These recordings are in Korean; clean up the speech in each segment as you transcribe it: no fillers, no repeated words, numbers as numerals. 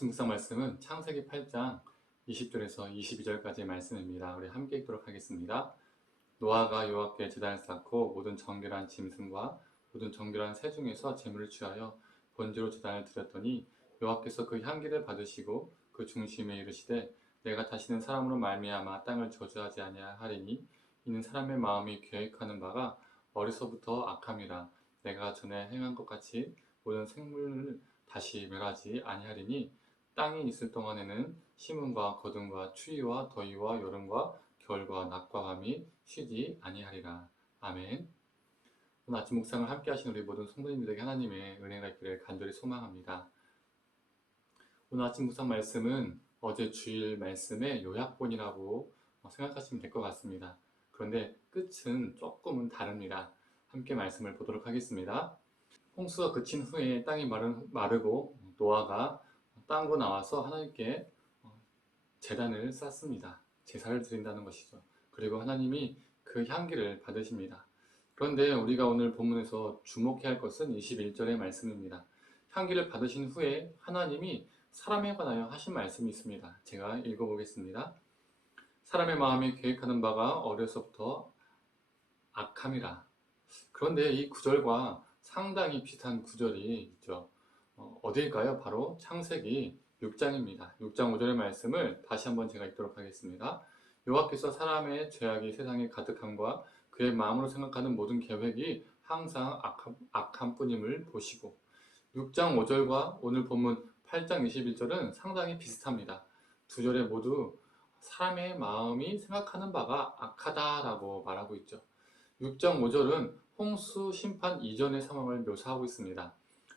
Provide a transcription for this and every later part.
아침 묵상 말씀은 창세기 8장 20절에서 22절까지의 말씀입니다. 우리 함께 읽도록 하겠습니다. 노아가 여호와께 제단을 쌓고 모든 정결한 짐승과 모든 정결한 새 중에서 제물을 취하여 번제로 제단을 드렸더니 여호와께서 그 향기를 받으시고 그 중심에 이르시되 내가 다시는 사람으로 말미암아 땅을 저주하지 아니하리니 이는 사람의 마음이 계획하는 바가 어려서부터 악함이라. 내가 전에 행한 것 같이 모든 생물을 다시 멸하지 아니하리니 땅이 있을 동안에는 심음과 거둠과 추위와 더위와 여름과 겨울과 낮과 밤이 쉬지 아니하리라. 아멘. 오늘 아침 묵상을 함께 하신 우리 모든 성도님들에게 하나님의 은혜가 있기를 간절히 소망합니다. 오늘 아침 묵상 말씀은 어제 주일 말씀의 요약본이라고 생각하시면 될 것 같습니다. 그런데 끝은 조금은 다릅니다. 함께 말씀을 보도록 하겠습니다. 홍수가 그친 후에 땅이 마르고 노아가 땅으로 나와서 하나님께 제단을 쌓습니다. 제사를 드린다는 것이죠. 그리고 하나님이 그 향기를 받으십니다. 그런데 우리가 오늘 본문에서 주목해야 할 것은 21절의 말씀입니다. 향기를 받으신 후에 하나님이 사람에 관하여 하신 말씀이 있습니다. 제가 읽어보겠습니다. 사람의 마음이 계획하는 바가 어려서부터 악함이라. 그런데 이 구절과 상당히 비슷한 구절이 있죠. 어디일까요? 바로 창세기 6장입니다. 6장 5절의 말씀을 다시 한번 제가 읽도록 하겠습니다. 여호와께서 사람의 죄악이 세상에 가득함과 그의 마음으로 생각하는 모든 계획이 항상 악함 뿐임을 보시고. 6장 5절과 오늘 본문 8장 21절은 상당히 비슷합니다. 두 절에 모두 사람의 마음이 생각하는 바가 악하다라고 말하고 있죠. 6장 5절은 홍수 심판 이전의 상황을 묘사하고 있습니다.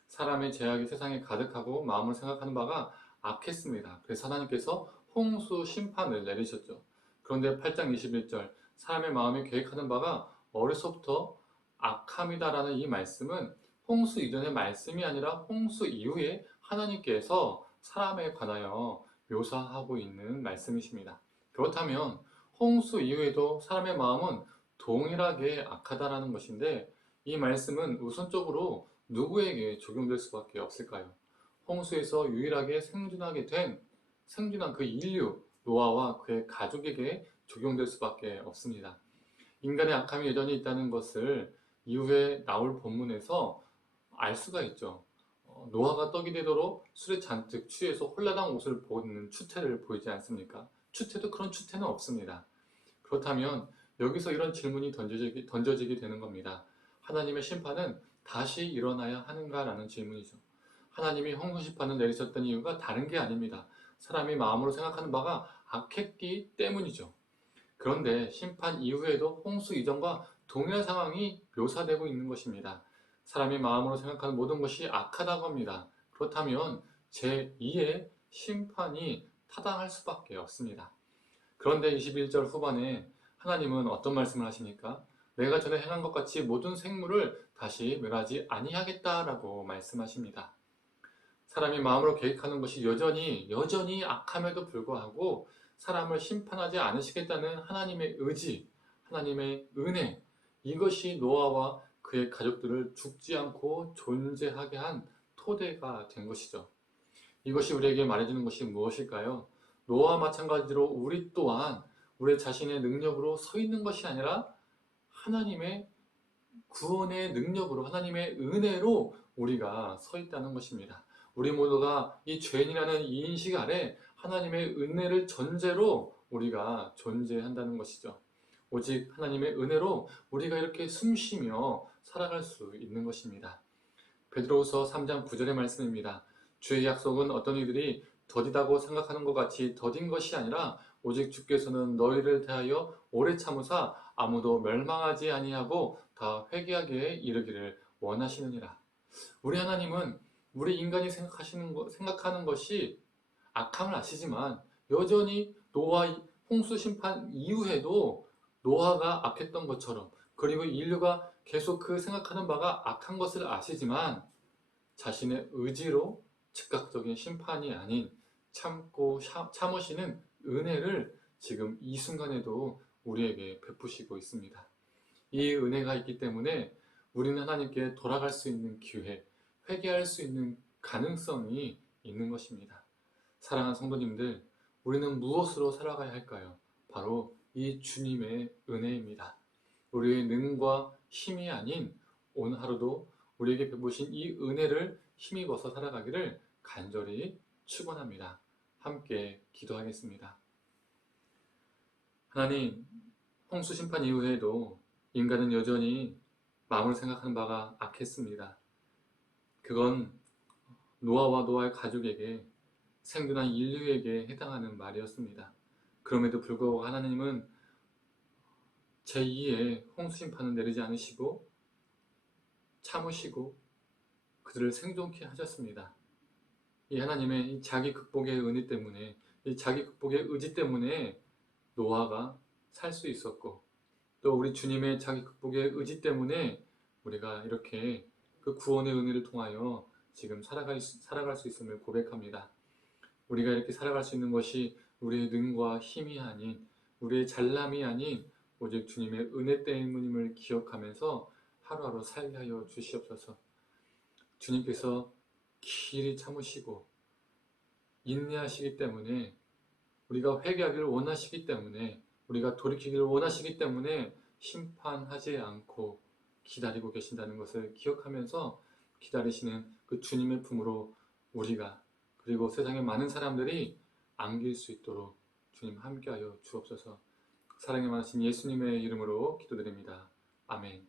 사람의 죄악이 세상에 가득하고 마음을 생각하는 바가 악했습니다. 그래서 하나님께서 홍수 심판을 내리셨죠. 그런데 8장 21절 사람의 마음이 계획하는 바가 어려서부터 악함이다라는 이 말씀은 홍수 이전의 말씀이 아니라 홍수 이후에 하나님께서 사람에 관하여 묘사하고 있는 말씀이십니다. 그렇다면 홍수 이후에도 사람의 마음은 동일하게 악하다라는 것인데 이 말씀은 우선적으로 누구에게 적용될 수밖에 없을까요? 홍수에서 유일하게 생존한 그 인류 노아와 그의 가족에게 적용될 수밖에 없습니다. 인간의 악함이 여전히 있다는 것을 이후에 나올 본문에서 알 수가 있죠. 노아가 떡이 되도록 술에 잔뜩 취해서 홀라당 옷을 벗는 추태를 보이지 않습니까? 추태도 그런 추태는 없습니다. 그렇다면 여기서 이런 질문이 던져지게 되는 겁니다. 하나님의 심판은 다시 일어나야 하는가라는 질문이죠. 하나님이 홍수 심판을 내리셨던 이유가 다른 게 아닙니다. 사람이 마음으로 생각하는 바가 악했기 때문이죠. 그런데 심판 이후에도 홍수 이전과 동일한 상황이 묘사되고 있는 것입니다. 사람이 마음으로 생각하는 모든 것이 악하다고 합니다. 그렇다면 제2의 심판이 타당할 수밖에 없습니다. 그런데 21절 후반에 하나님은 어떤 말씀을 하십니까? 내가 전에 행한 것 같이 모든 생물을 다시 멸하지 아니하겠다라고 말씀하십니다. 사람이 마음으로 계획하는 것이 여전히 악함에도 불구하고 사람을 심판하지 않으시겠다는 하나님의 의지, 하나님의 은혜, 이것이 노아와 그의 가족들을 죽지 않고 존재하게 한 토대가 된 것이죠. 이것이 우리에게 말해주는 것이 무엇일까요? 노아와 마찬가지로 우리 또한 우리 자신의 능력으로 서 있는 것이 아니라 하나님의 구원의 능력으로, 하나님의 은혜로 우리가 서 있다는 것입니다. 우리 모두가 이 죄인이라는 이 인식 아래 하나님의 은혜를 전제로 우리가 존재한다는 것이죠. 오직 하나님의 은혜로 우리가 이렇게 숨쉬며 살아갈 수 있는 것입니다. 베드로후서 3장 9절의 말씀입니다. 주의 약속은 어떤 이들이 더디다고 생각하는 것 같이 더딘 것이 아니라 오직 주께서는 너희를 대하여 오래 참으사 아무도 멸망하지 아니하고 다 회개하기에 이르기를 원하시느니라. 우리 하나님은 우리 인간이 생각하는 것이 악함을 아시지만 여전히 노아 홍수 심판 이후에도 노아가 악했던 것처럼, 그리고 인류가 계속 그 생각하는 바가 악한 것을 아시지만 자신의 의지로 즉각적인 심판이 아닌 참고 참으시는 은혜를 지금 이 순간에도 우리에게 베푸시고 있습니다. 이 은혜가 있기 때문에 우리는 하나님께 돌아갈 수 있는 기회, 회개할 수 있는 가능성이 있는 것입니다. 사랑하는 성도님들, 우리는 무엇으로 살아가야 할까요? 바로 이 주님의 은혜입니다. 우리의 능과 힘이 아닌 오늘 하루도 우리에게 베푸신 이 은혜를 힘입어서 살아가기를 간절히 축원합니다. 함께 기도하겠습니다. 하나님, 홍수 심판 이후에도 인간은 여전히 마음을 생각하는 바가 악했습니다. 그건 노아와 노아의 가족에게, 생존한 인류에게 해당하는 말이었습니다. 그럼에도 불구하고 하나님은 제2의 홍수 심판을 내리지 않으시고 참으시고 그들을 생존케 하셨습니다. 이 하나님의 이 자기 극복의 은혜 때문에, 이 자기 극복의 의지 때문에 노아가 살 수 있었고, 또 우리 주님의 자기 극복의 의지 때문에 우리가 이렇게 그 구원의 은혜를 통하여 지금 살아갈 수 있음을 고백합니다. 우리가 이렇게 살아갈 수 있는 것이 우리의 능과 힘이 아닌, 우리의 잘남이 아닌 오직 주님의 은혜 때문임을 기억하면서 하루하루 살게 하여 주시옵소서. 주님께서 길이 참으시고 인내하시기 때문에, 우리가 회개하기를 원하시기 때문에, 우리가 돌이키기를 원하시기 때문에 심판하지 않고 기다리고 계신다는 것을 기억하면서 기다리시는 그 주님의 품으로 우리가, 그리고 세상의 많은 사람들이 안길 수 있도록 주님 함께하여 주옵소서. 사랑이 많으신 예수님의 이름으로 기도드립니다. 아멘.